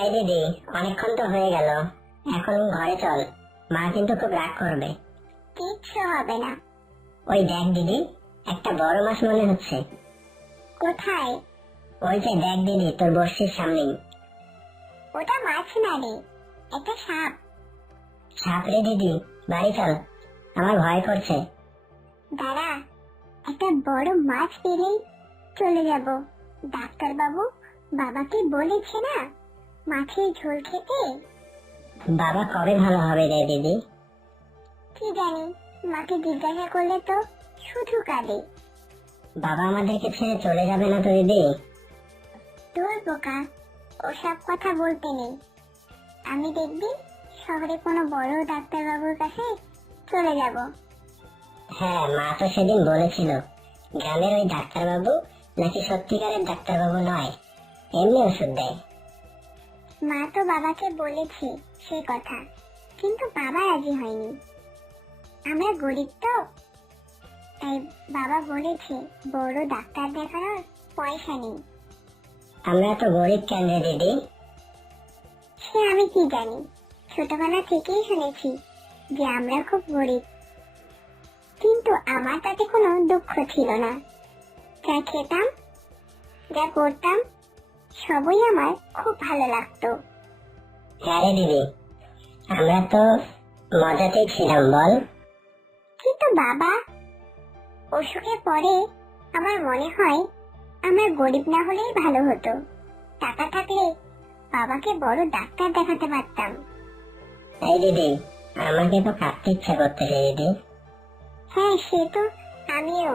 এই দিদি, অনেকক্ষণ তো হয়ে গেল, এখন ঘরে চল। মা কিন্তু খুব রাগ করবে। কিচ্ছু হবে না। ওই দেখ দিদি, একটা বড় মাছ মনে হচ্ছে। কোথায়? ওই যে দেখ দিদি, তোর বড়শির সামনেই। ওটা মাছ না রে, একটা সাপ। সাপ রে দিদি, বাড়ি চল, আমার ভয় করছে। দাঁড়া, একটা বড় মাছ পেলেই চলে যাব। ডাক্তার বাবু বাবাকে বলেছে না মাছের ঝোল খেতে। বাবা কবে ভালো হবে রে দিদি? কি জানি, মাকে জিজ্ঞাসা করলে তো শুধু কাঁদে। বাবা আমাদেরকে ছেড়ে চলে যাবে না তো দিদি? তোর বোকা, ওসব কথা বলতে নেই। আমি দেখবি শহরে কোনো বড় ডাক্তার বাবুর কাছে চলে যাব। হ্যাঁ, মা তো সেদিন বলেছিল গ্রামের ওই ডাক্তারবাবু নাকি সত্যিকারের ডাক্তারবাবু নয়, এমনি ওষুধ দেয়। মা তো বাবাকে বলেছে সেই কথা, কিন্তু বাবা রাজি হয়নি। আমরা গরিব তো, তাই বাবা বলেছে বড় ডাক্তার দেখানোর পয়সা নেই। আমরা তো গরিব কেন রে দিদি? সে আমি কি জানি, ছোটবেলা থেকেই শুনেছি যে আমরা খুব গরিব। কিন্তু আমার তাতে কোনো দুঃখ ছিল না। যা খেতাম, যা করতাম, সবই আমার খুব ভালো লাগতো। হ্যাঁ রে দিদি, আমরা তো মজাতেই ছিলাম বল। কিন্তু বাবা, অসুখে পরে আমার মনে হয় আমরা গরিব না হলেই ভালো হতো। টাকা থাকলে বাবাকে বড় ডাক্তার দেখাতে পারতাম। এই দিদি, আমাকে তো কাঁদতে ইচ্ছা করতেছে দিদি। হ্যাঁ, সে তো আমিও।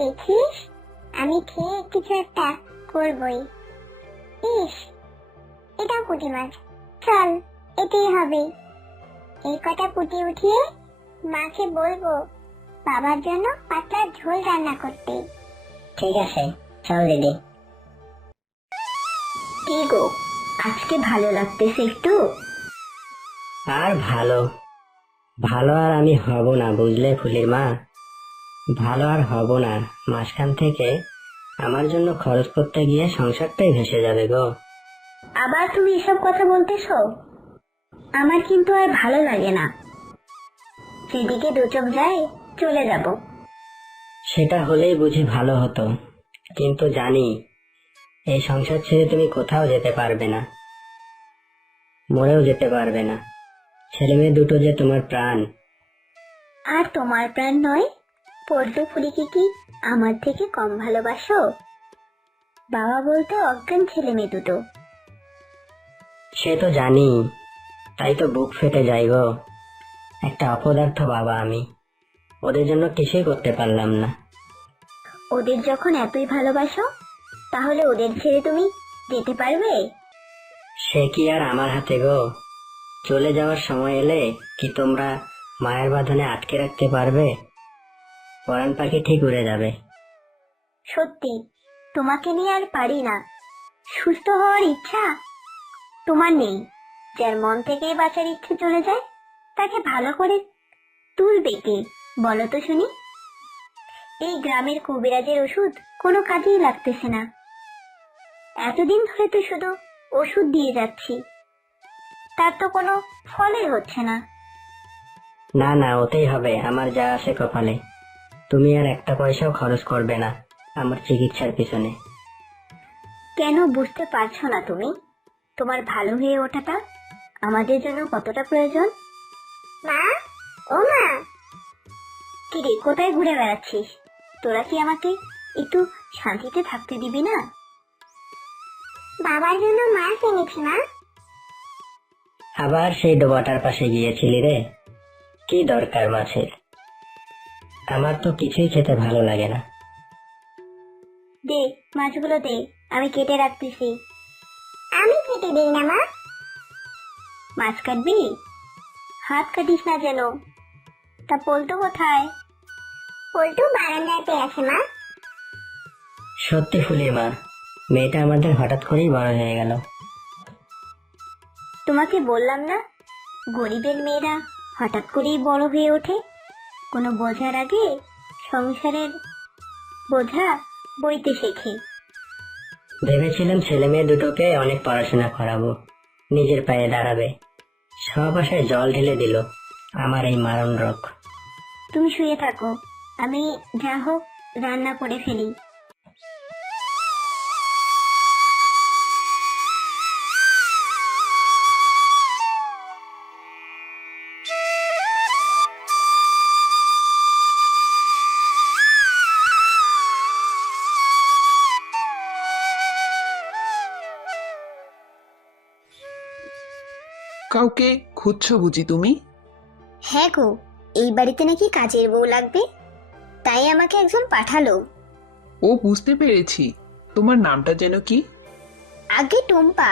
দেখিস, আমি খেয়ে কিছু একটা করবই। ইস, এটাও পুঁটি মাছ। চল, এটাই হবে। এই কটা পুঁটি উঠিয়ে মাকে বলবো বাবার জন্য পাতলা ঝোল রান্না করতে। ঠিক আছে, চল দিদি। কি গো, আজকে ভালো লাগতেছে একটু? আর ভালো ভালো আর আমি হব না, বুঝলে ফুলির মা? ভালো আর হব না, মাঝখান থেকে আমার জন্য খরচ করতে গিয়ে সংসারটাই ভেসে যাবে গো। আবার তুমি এসব কথা বলতেছো? আমার কিন্তু আর ভালো লাগে না। যেদিকে দু চোখ যায় চলে যাব। সেটা হলেই বুঝি ভালো হতো, কিন্তু জানি এই সংসার ছেড়ে তুমি কোথাও যেতে পারবে না, মরেও যেতে পারবে না। ছেলে মেয়ে দুটো যে তোমার প্রাণ। আর তোমার প্রাণ নয়? পদ্ম ফুলিকে কি আমার থেকে কম ভালোবাসো? বাবা বলতো অজ্ঞান ছেলে মেয়ে দুটো। সে তো জানি, তাই তো বুক ফেটে যায় গো। একটা অপদার্থ বাবা আমি, ওদের জন্য কিছুই করতে পারলাম না। ওদের যখন এতই ভালোবাসো, তাহলে ওদের ছেড়ে তুমি যেতে পারবে? সে কি আর আমার হাতে গো? চলে যাওয়ার সময় এলে কি তোমরা মায়ের বাঁধনে আটকে রাখতে পারবে? পরাণ পাখি ঠিক উড়ে যাবে। সত্যি, তোমাকে নিয়ে আর পারি না। সুস্থ হওয়ার ইচ্ছা তোমার নেই। যার মন থেকেই বাঁচার ইচ্ছে চলে যায়, তাকে ভালো করে তুলবে কে বলো তো শুনি? এই গ্রামের কবিরাজের ওষুধ কোনো কাজেই লাগতেছে না। এতদিন ধরে তো শুধু ওষুধ দিয়ে যাচ্ছি, তার তো কোনো ফলই হচ্ছে না। না না, ওতেই হবে, আমার যা আছে কপালে। তুমি আর একটা পয়সাও খরচ করবে না আমার চিকিৎসার পিছনে। কেন বুঝতে পারছো না তুমি? তোমার ভালো হয়ে ওঠাটা আমাদের জন্য কতটা প্রয়োজন। মা, ও মা, কিরে কোথায় ঘুরে বেড়াচ্ছিস? তোরা কি আমাকে একটু শান্তিতে থাকতে দিবি না? বাবার জন্য মাছ এনেছি মা। আবার সেই ডোবাটার পাশে গিয়েছিলি রে? কি দরকার মাছের? আমার তো কিছুই খেতে ভালো লাগে না। দে, মাছগুলো দে, আমি কেটে রাখতেছি। আমি কেটে দিই না মা। মাছ কাটবি? হাত কাটিস না যেন। তা পল্টু কোথায়? পল্টু বারান্দাতে আছে মা। সত্যি ফুলির মা, মেয়েটা আমাদের হঠাৎ করেই বড় হয়ে গেল। তোমাকে বললাম না, গরিবের মেয়েরা হঠাৎ করেই বড় হয়ে ওঠে। কোনো বোঝার আগে সংসারের বোঝা বইতে শেখে। ভেবেছিলাম ছেলে মেয়ে দুটোকে অনেক পড়াশোনা করাবো, নিজের পায়ে দাঁড়াবে। সব আশায় জল ঢেলে দিল আমার এই মারণ রোগ। তুমি শুয়ে থাকো, আমি যা হোক রান্না করে ফেলি। কাউকে খুঁজছো বুঝি তুমি? হ্যাঁ গো, এই বাড়িতে নাকি কাজের বউ লাগবে, তাই আমাকে একজন পাঠালো। ও, বুঝতে পেরেছি। তোমার নামটা যেন কি? আগে টুম্পা,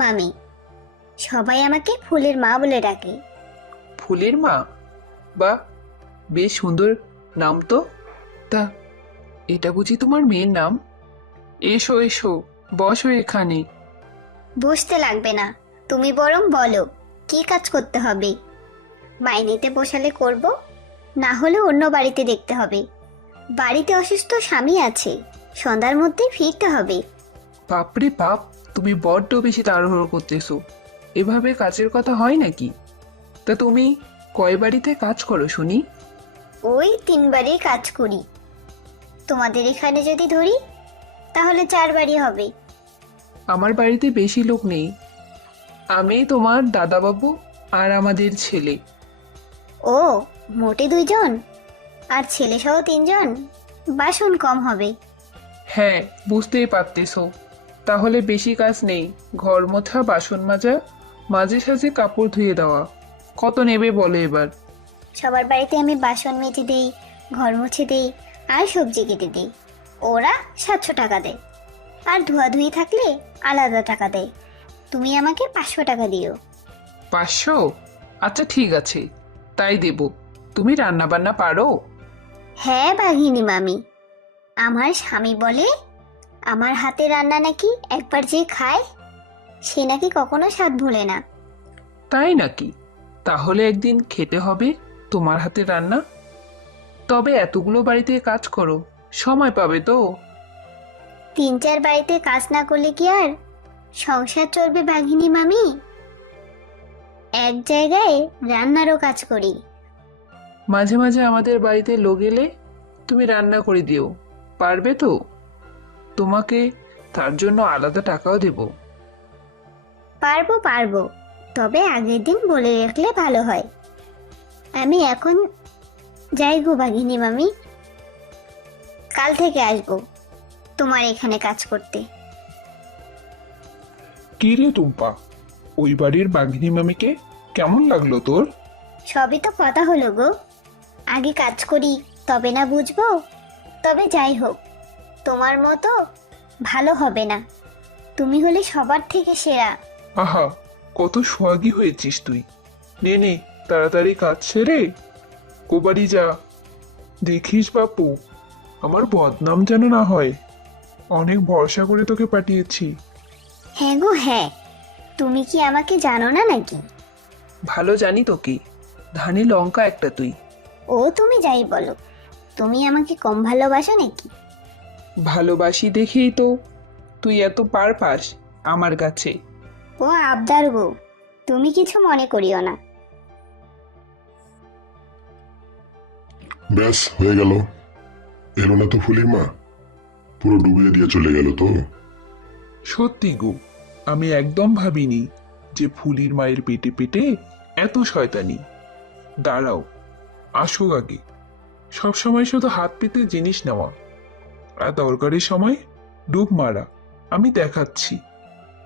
মামি। সবাই আমাকে ফুলের মা বলে ডাকে। ফুলের মা? বা, বেশ সুন্দর নাম তো। তা এটা বুঝি তোমার মেয়ের নাম? এসো এসো, বসো এখানে। বসতে লাগবে না, তুমি বরং বলো কি কাজ করতে হবে। মাইনেতে বসালে করব, না হলে অন্য বাড়িতে দেখতে হবে। বাড়িতে অসুস্থ স্বামী আছে, সন্ধ্যার মধ্যে ফিরতে হবে। বাপরে বাপ, তুমি বড্ড বেশি তাড়াহুড়ো করতেছো। এভাবে কাজের কথা হয় নাকি? তা তুমি কয় বাড়িতে কাজ করো শুনি? ওই 3 বাড়ি কাজ করি। তোমাদের এখানে যদি ধরি তাহলে 4 বাড়ি হবে। আমার বাড়িতে বেশি লোক নেই, আমি, তোমার দাদাবাবু আর আমাদের ছেলে। ও, মোটে 2 জন, আর ছেলে সহ 3 জন। বাসন কম হবে। হ্যাঁ, বুঝতেই পারতেছো। তাহলে বেশি কাজ নেই, ঘর মোছা, বাসন মাজা, মাঝে সাঝে কাপড় ধুয়ে দেওয়া। কত নেবে বলো এবার? সবার বাড়িতে আমি বাসন মেজে দেই, ঘর মুছে দেই, আর সবজি কেটে দিই। ওরা 700 টাকা দেয়, আর ধোয়াধুয়ি থাকলে আলাদা টাকা দেয়। তুমি আমাকে 500 টাকা দিও। 500? আচ্ছা ঠিক আছে, তাই দেব। তুমি রান্না বান্না পারো? হ্যাঁ বাঘিনী মামি, আমার স্বামী বলে আমার হাতে রান্না নাকি একবার যে খায় সে নাকি কখনো স্বাদ ভুলে না। তাই নাকি? তাহলে একদিন খেতে হবে তোমার হাতে রান্না। তবে এতগুলো বাড়িতে কাজ করো, সময় পাবে তো? 3-4 বাড়িতে কাজ না করলে কি আর সংসার চলবে বাঘিনী মামি? এক জায়গায় রান্নারও কাজ করি। মাঝে মাঝে আমাদের বাড়িতে লোক এলে তুমি রান্না করে দিও, পারবে তো? তোমাকে তার জন্য আলাদা টাকাও দেব। পারবো পারবো, তবে আগের দিন বলে রাখলে ভালো হয়। আমি এখন যাই গো বাঘিনী মামি, কাল থেকে আসবো তোমার এখানে কাজ করতে। কি রে টুম্পা, ওই বাড়ির বাঘিনী মামিকে কেমন লাগলো তোর? সবই তো কথা হলো গো, আগে কাজ করি তবে না বুঝবো। তবে যাই হোক, তোমার মতো ভালো হবে না, তুমি হলে সবার থেকে সেরা। আহা, কত সোহাগী হয়েছিস তুই। নে নে, তাড়াতাড়ি কাজ সেরে ও বাড়ি যা। দেখিস বাপু, আমার বদনাম যেন না হয়। অনেক ভরসা করে তোকে পাঠিয়েছি। হ্যাঁ গো হ্যাঁ, তুমি কি আমাকে জানো না নাকি? ভালো জানি তো কি, ধানি লঙ্কা একটা তুই। ও তুমি যাই বলো, তুমি আমাকে কম ভালোবাসো নাকি? ভালোবাসি দেখেই তো তুই এত পার পাস আমার কাছে। ও আবদার গো, তুমি কিছু মনে করিও না। ব্যাস হয়ে গেল। এলো না তো ফুলির মা, পুরো ডুবিয়ে দিয়ে চলে গেল তো। সত্যি গো, আমি একদম ভাবিনি যে ফুলির মায়ের পেটে পেটে এত শয়তানি। দাঁড়াও, আসো আগে। সবসময় শুধু হাত পেতে জিনিস নেওয়া আর দরকারের সময় ডুব মারা, আমি দেখাচ্ছি।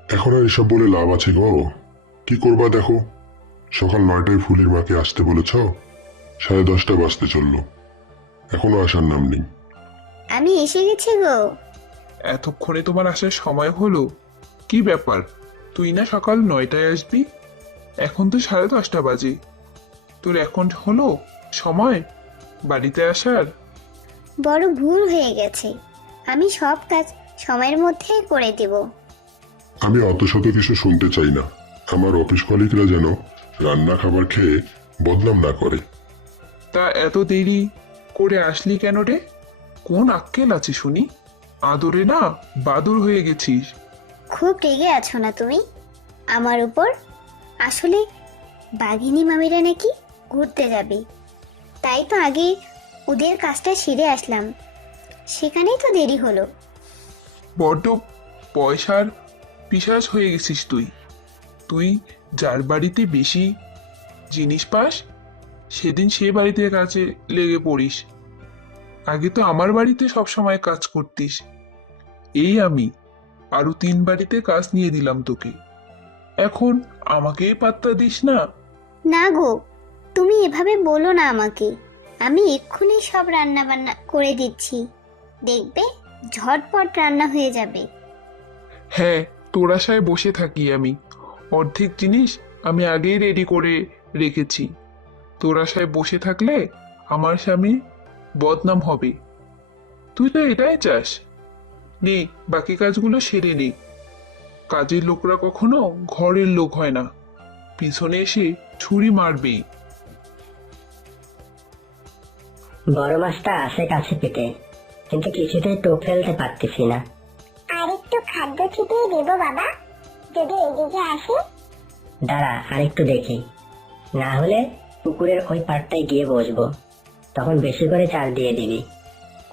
এখন আর এসব বলে লাভ আছে গো? কি করবা দেখো, সকাল 9টায় ফুলির মাকে আসতে বলেছ, 10:30 বাজতে চললো, এখনো আসার নাম নেই। আমি এসে গেছি গো। এতক্ষণে তোমার আসার সময় হলো? কি ব্যাপার, তুই না সকাল 9টায় আসবি? এখন তো 10:30 বাজে। তোর এখন হলো সময় বাড়িতে আসার? বড় ভুল হয়ে গেছে, আমি সব কাজ সময়ের মধ্যেই করে দেব। আমি অত শত কিছু শুনতে চাই না। আমার অফিস কলিগরা যেন রান্না খাবার খেয়ে বদনাম না করে। তা এত দেরি করে আসলি কেন রে? কোন আক্কেল আছে শুনি? আদরে না বাদুর হয়ে গেছিস। খুব রেগে আছো না তুমি আমার উপর? আসলে বাঘিনী মামিরা নাকি ঘুরতে যাবে, তাই তো আগে ওদের কাজটা সেরে আসলাম, সেখানেই তো দেরি হলো। বড্ড পয়সার পিশাচ হয়ে গেছিস তুই। তুই যার বাড়িতে বেশি জিনিস পাস সেদিন সে বাড়িতে কাজে লেগে পড়িস। আগে তো আমার বাড়িতে সব সময় কাজ করতিস। এই আমি আরো 3 বাড়িতে কাজ নিয়ে দিলাম তোকে, এখন আমাকেই পাত্তা দিস না। না গো, তুমি এভাবে বলো না আমাকে। আমি এক্ষুনি সব রান্না বান্না করে দিচ্ছি, দেখবে ঝটপট রান্না হয়ে যাবে। হ্যাঁ, তোর আশায় বসে থাকি আমি। অর্ধেক জিনিস আমি আগেই রেডি করে রেখেছি। তোর আশায় বসে থাকলে আমার স্বামী বদনাম হবে। তুই তো এটাই চাস। নে, বাকি কাজগুলো সেরে নে। কাজের লোকরা কখনো ঘরের লোক হয় না, পিছনে এসে ছুরি মারবেই। বড় মাছটা আছে কাছে পেটে, কিন্তু কিছুতেই টোপ ফেলতে পারতেছি না। আর একটু খাদ্য ছিটিয়ে দেবো বাবা, যদি এদিকে আসে। দাঁড়া আরেকটু দেখি, না হলে পুকুরের ওই পাড়টায় গিয়ে বসবো, তখন বেশি করে চাল দিয়ে দিবি।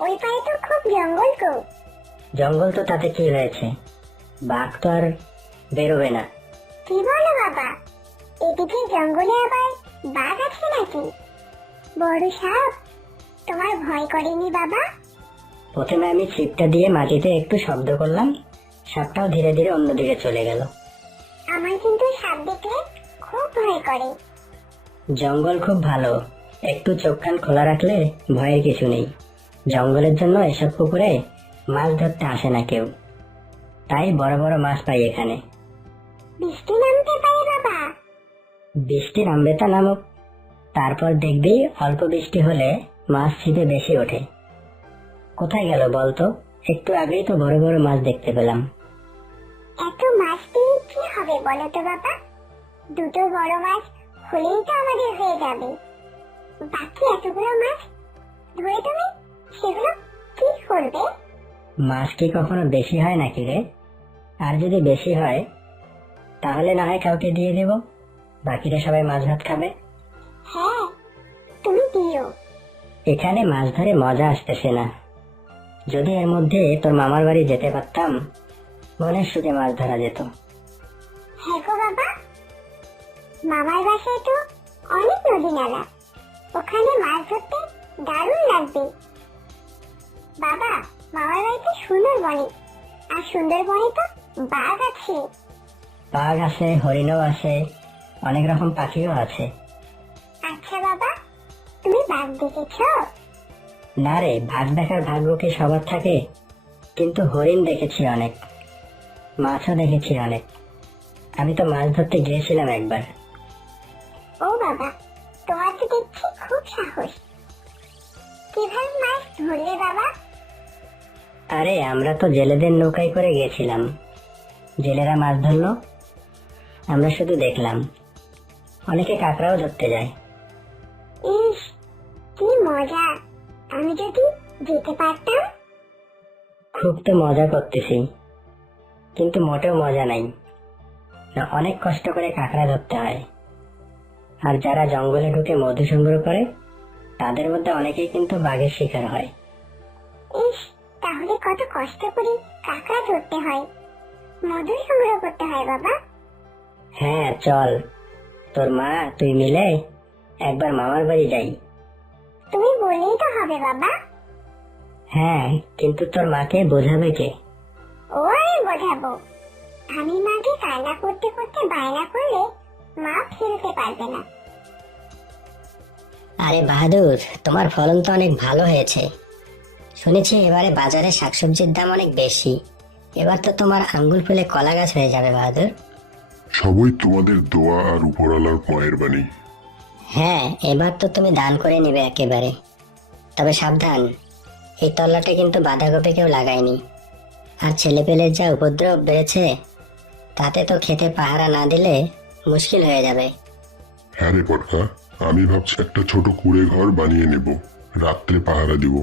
ওই পায়ে তো খুব জঙ্গল গো। জঙ্গল তো তাতে কি হয়েছে, বাঘ তো আর বেরোবে না। কি বলো বাবা, এদিকে জঙ্গলে আবার বাঘ আছে নাকি? বড় সাপ, তোমার ভয় করেনি বাবা? প্রথমে আমি ছিপটা দিয়ে মাটিতে একটু শব্দ করলাম, সাপটাও ধীরে ধীরে অন্যদিকে চলে গেল। আমার কিন্তু সাপ দেখলে খুব ভয় করে। জঙ্গল খুব ভালো, একটু চোখ কান খোলা রাখলে ভয়ের কিছু নেই। জঙ্গলের জন্য এসব পুকুরে মাছ ধরতে আসে না কেউ, তাই বড় বড় মাছ পাই এখানে। বৃষ্টি নামতে পারে বাবা। বৃষ্টি নামবে তা নামুক, তারপর দেখবি অল্প বৃষ্টি হলে মাছ ছিপে বেশি ওঠে। কোথায় গেল বলতো? একটু আগেই তো বড় বড় মাছ দেখতে পেলাম। এত মাছ দিয়ে কি হবে বলো তো বাবা? দুটো বড় মাছ হলেই তো আমাদের হয়ে যাবে। বাকি এতগুলো মাছ ধরে তুমি সেগুলো কি করবে? মাছ কি কখনো বেশি হয় নাকি রে? আর যদি বেশি হয় তাহলে না হয় কাউকে দিয়ে দেব, বাকিরা সবাই মাছ ভাত খাবে। হ্যাঁ, তুমি দিও। এখানে মাছ ধরে মজা আসতেছে না। যদি এর মধ্যে তোর মামার বাড়ি যেতে পারতাম, মনের সুখে মাছ ধরা যেত। হ্যাঁ গো বাবা, মামার বাসায় তো অনেক নদী নালা, ওখানে মাছ ধরতে দারুণ লাগবে। বাবা, মামার বাড়িতে সুন্দরবনে, আর সুন্দরবনে তো বাঘ আছে। বাঘ আছে, হরিণও আছে, অনেক রকম পাখিও আছে। আচ্ছা বাবা, তুমি বাঘ দেখেছো? না রে, বাঘ দেখার ভাগ্য কি সবার থাকে? কিন্তু হরিণ দেখেছি অনেক, মাছও দেখেছি অনেক। আমি তো মাছ ধরতে গিয়েছিলাম একবার। ও বাবা, তোমার তো দেখছি খুব সাহস। কিভাবে মাছ ধরলে বাবা? আরে আমরা তো জেলেদের নৌকায় করে গেছিলাম, জেলেরা মাছ ধরলো, আমরা শুধু দেখলাম। অনেকে কাঁকড়াও ধরতে যায়। ইস, কি মজা! আমি যদি যেতে পারতাম। খুব তো মজা করতেছি, কিন্তু মোটেও মজা নাই না, অনেক কষ্ট করে কাঁকড়া ধরতে হয়। আর যারা জঙ্গলে ঢুকে মধু সংগ্রহ করে তাদের মধ্যে অনেকেই কিন্তু বাঘের শিকার হয়। ইস, তাহলে কত কষ্ট করে কাঁকড়া ধরতে হয়, মধু সংগ্রহ করতে হয় বাবা। হ্যাঁ চল, তোর মা তুই মিলে একবার মামার বাড়ি যাই। তুমি বললেই তো হবে বাবা। হ্যাঁ, কিন্তু তোর মাকে বোঝাবে কে? ও আমি বোঝাবো। আমি মাকে কান্না করতে করতে বায়না করলে মা ফেলতে পারবে না। আরে বাহাদুর, তোমার ফলন তো অনেক ভালো হয়েছে। শুনেছি এবারে বাজারে শাকসবজির দাম অনেক বেশি। এবার তো তোমার আঙ্গুল ফুলে কলা গাছ হয়ে যাবে বাহাদুর। সবই তোমাদের দোয়া আর উপরওয়ালার মায়ের বাণী। হ্যাঁ, এবার তো তুমি দান করে নিবে একেবারে। তবে সাবধান, এই তল্লাটে কিন্তু বাঁধাকপি কেউ লাগায়নি। আর ছেলেপেলের যা উপদ্রব বেড়েছে, তাতে তো খেতে পাহারা না দিলে মুশকিল হয়ে যাবে। হ্যাঁ রে পটকা, আমি ভাবছি একটা ছোট কুড়ে ঘর বানিয়ে নেব, রাত্রে পাহারা দিব।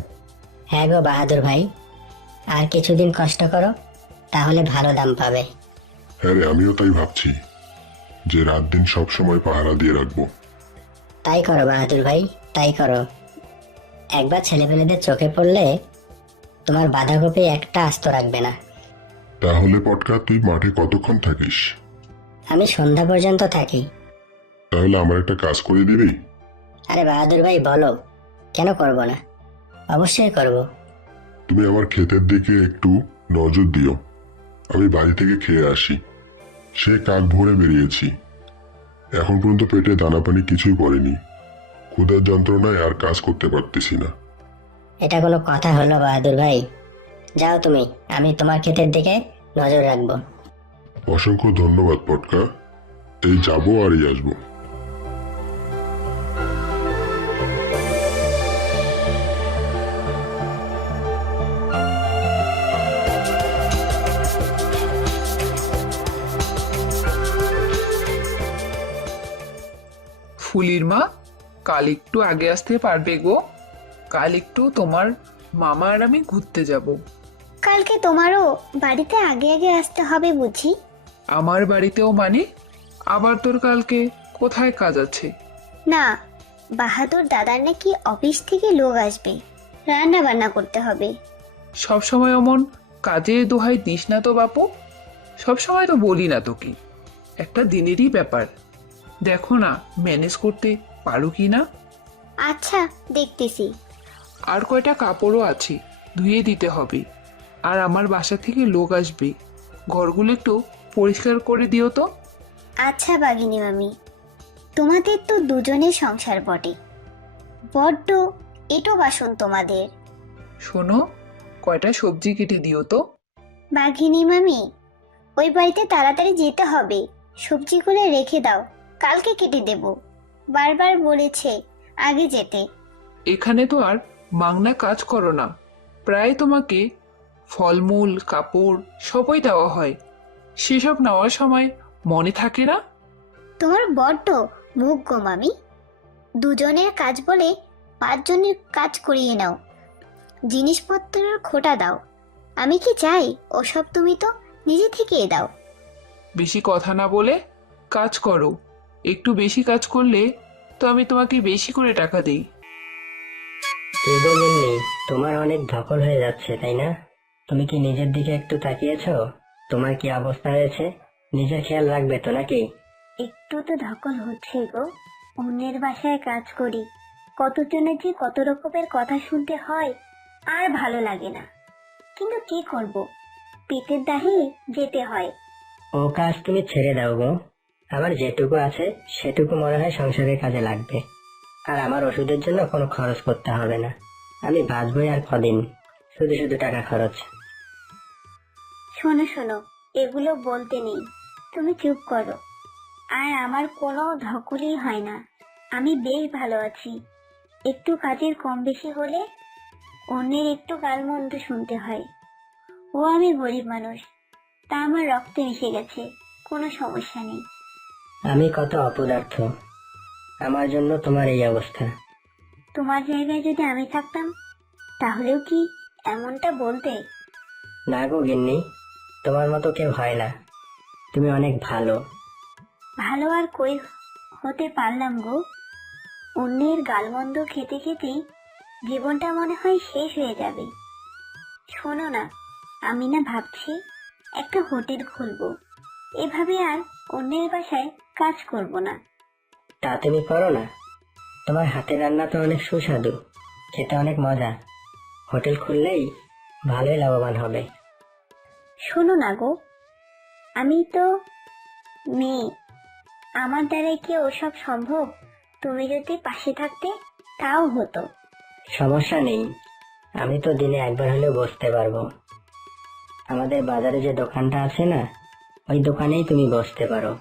হ্যাঁ গো বাহাদুর ভাই, আর কিছুদিন কষ্ট করো, তাহলে ভালো দাম পাবে। হ্যাঁ রে, আমিও তাই ভাবছি যে রাত দিন সব সময় পাহারা দিয়ে রাখবো। তাই করো বাহাদুর ভাই, তাই করো। একবার ছেলেপেলেদের চোখে পড়লে তোমার বাঁধাকপি একটা আস্ত রাখবে না। তাহলে পটকা, তুই মাঠে কতক্ষণ থাকিস? আমি সন্ধ্যা পর্যন্ত থাকি। তাহলে আমার একটা কাজ করে দিবি? আরে বাহাদুর ভাই বলো, কেন করব না, অবশ্যই করব। তুমি আমার ক্ষেতের দিকে একটু নজর দিও। আমি বাড়ি থেকে খেয়ে আসি, সে কাক ভরে বেরিয়েছি। এখন পর্যন্ত পেটে দানা পানি কিছুই পড়েনি। ক্ষুধার যন্ত্রণায় আর কাজ করতে পারতেছি না। এটা কোনো কথা হলো বাহাদুর ভাই? যাও তুমি, আমি তোমার ক্ষেতের দিকে নজর রাখবো। অসংখ্য ধন্যবাদ পটকা, এই যাবো আর এই আসবো। ফুলির মা, কাল একটু আগে আসতে পারবে গো? কাল একটু তোমার মামা আর আমি ঘুরতে যাব। কালকে তোমারও বাড়িতে আগে আগে আসতে হবে বুঝি? আমার বাড়িতেও মানে? আবার তোর কালকে কোথায় কাজ আছে? না, বাহাদুর দাদার নাকি অফিস থেকে লোক আসবে, রান্না বান্না করতে হবে। সব সময় অমন কাজের দোহাই দিস না তো বাপু। সব সময় তো বলি না তোকে, একটা দিনেরই ব্যাপার। দেখো না ম্যানেজ করতে পারো কি না। আচ্ছা, দেখতেছি। আর কয়টা কাপড়ও আছে, ধুয়ে দিতে হবে। আর আমার বাসা থেকে লোক আসবে, ঘরগুলো একটু পরিষ্কার করে দিও তো। আচ্ছা বাঘিনী মামি, তোমাদের তো দুজনের সংসার বটে, বড্ড এটো বাসন তোমাদের। শোনো, কয়টা সবজি কেটে দিও তো। বাঘিনী মামি, ওই বাড়িতে তাড়াতাড়ি যেতে হবে, সবজিগুলো রেখে দাও, কালকে কেটে দেব। বারবার বলেছে আগে যেতে। এখানে তো আর মাংনা কাজ করো না, প্রায় তোমাকে ফলমূল কাপড় সবই দেওয়া হয়, সেসব নেওয়ার সময় মনে থাকে না? তোমার বড্ড মুখ গো মামি, দুজনের কাজ বলে 5 জনের কাজ করিয়ে নাও, জিনিসপত্রের খোটা দাও। আমি কি চাই ওসব, তুমি তো নিজে থেকেই দাও। বেশি কথা না বলে কাজ করো, একটু বেশি কাজ করলে তো আমি তোমাকে বেশি করে টাকা দিই। কি গো গিন্নি, তোমার অনেক ধকল হয়ে যাচ্ছে তাই না? তুমি কি নিজের দিকে একটু তাকিয়েছো? তোমার কি অবস্থা হয়েছে? নিজের খেয়াল রাখবে তো নাকি? একটু তো ধকল হচ্ছে গো, অন্যের বাসায় কাজ করি, কতজনের যে কত রকমের কথা শুনতে হয়, আর ভালো লাগে না। কিন্তু কি করব, পেটের দাহে যেতে হয়। ও কাজ তুমি ছেড়ে দাও গো। আমার যেটুকু আছে সেটুকু মনে হয় সংসারের কাজে লাগবে। আর আমার ওষুধের জন্য কোনো খরচ করতে হবে না। আমি বাঁচবই আর কদিন, শুধু শুধু টাকা খরচ। শোনো শোনো, এগুলো বলতে নেই, তুমি চুপ করো। আর আমার কোনো ধকলই হয় না, আমি বেশ ভালো আছি। একটু কাজের কম বেশি হলে অন্যের একটু গালমন্দ শুনতে হয়। ও আমি গরিব মানুষ, তা আমার রক্তে মিশে গেছে, কোনো সমস্যা নেই। আমি কত অপদার্থ, আমার জন্য তোমার এই অবস্থা। তোমার জায়গায় যদি আমি থাকতাম, তাহলেও কি এমনটা বলতে? না গো গিন্নি, তোমার মতো কেউ হয় না। তুমি অনেক ভালো। ভালো আর কই হতে পারলাম গো, অন্যের গালমন্দ খেতে খেতেই জীবনটা মনে হয় শেষ হয়ে যাবে। শোনো না, আমি না ভাবছি একটা হোটেল খুলবো, এভাবে আর অন্যের বাসায় কাজ করব না। তা তুমি করো না, তোমার হাতের রান্না তো অনেক সুস্বাদু, খেতে অনেক মজা। হোটেল খুললেই ভালোই লাভবান হবে। শোনো না গো, আমি তো মেয়ে, আমার দ্বারাই কি ওসব সম্ভব? তুমি যদি পাশে থাকতে তাও হতো। সমস্যা নেই, আমি তো দিনে একবার হলেও বসতে পারবো। আমাদের বাজারে যে দোকানটা আছে না, ওই দোকানেই তুমি বসতে পারো।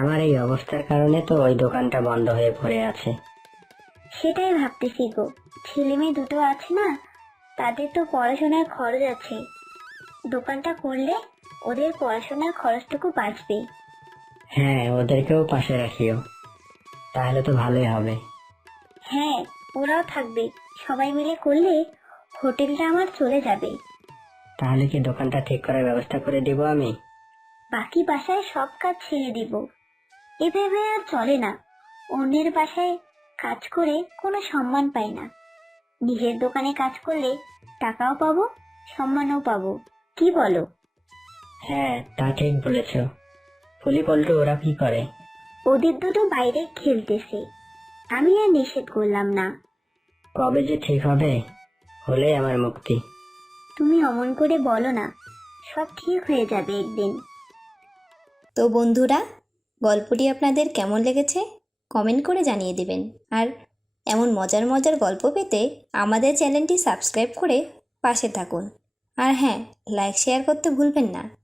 আমার এই অবস্থার কারণে তো ওই দোকানটা বন্ধ হয়ে পড়ে আছে। সেটাই ভাবতেছি গো, ছেলে মেয়ে দুটো আছে না, তাদের তো পড়াশোনার খরচ আছে, দোকানটা করলে ওদের পড়াশোনার খরচটুকু বাঁচবে। হ্যাঁ, ওদেরকেও পাশে রাখিও, তাহলে তো ভালোই হবে। হ্যাঁ, ওরাও থাকবে, সবাই মিলে করলে হোটেলটা আমার চলে যাবে। তাহলে কি দোকানটা ঠিক করার ব্যবস্থা করে দিব আমি? বাকি বাসায় সব কাজ ছেড়ে দিব। এভাবে আর চলে না। অন্যের বাসায় কাজ করে কোনো সম্মান পাই না। নিজের দোকানে কাজ করলে টাকাও পাবো, সম্মানও পাবো। কি বলো? হ্যাঁ, তা ঠিক বলেছ। ফুলি পল্টু ওরা কি করে? ওদের দুটো বাইরে খেলতেছে, আমি আর নিষেধ করলাম না। কবে যে ঠিক হবে, হলে আমার মুক্তি। তুমি অমন করে বলো না, সব ঠিক হয়ে যাবে একদিন। তো বন্ধুরা, গল্পটি আপনাদের কেমন লেগেছে কমেন্ট করে জানিয়ে দেবেন। আর এমন মজার মজার গল্প পেতে আমাদের চ্যানেলটি সাবস্ক্রাইব করে পাশে থাকুন। আর হ্যাঁ, লাইক শেয়ার করতে ভুলবেন না।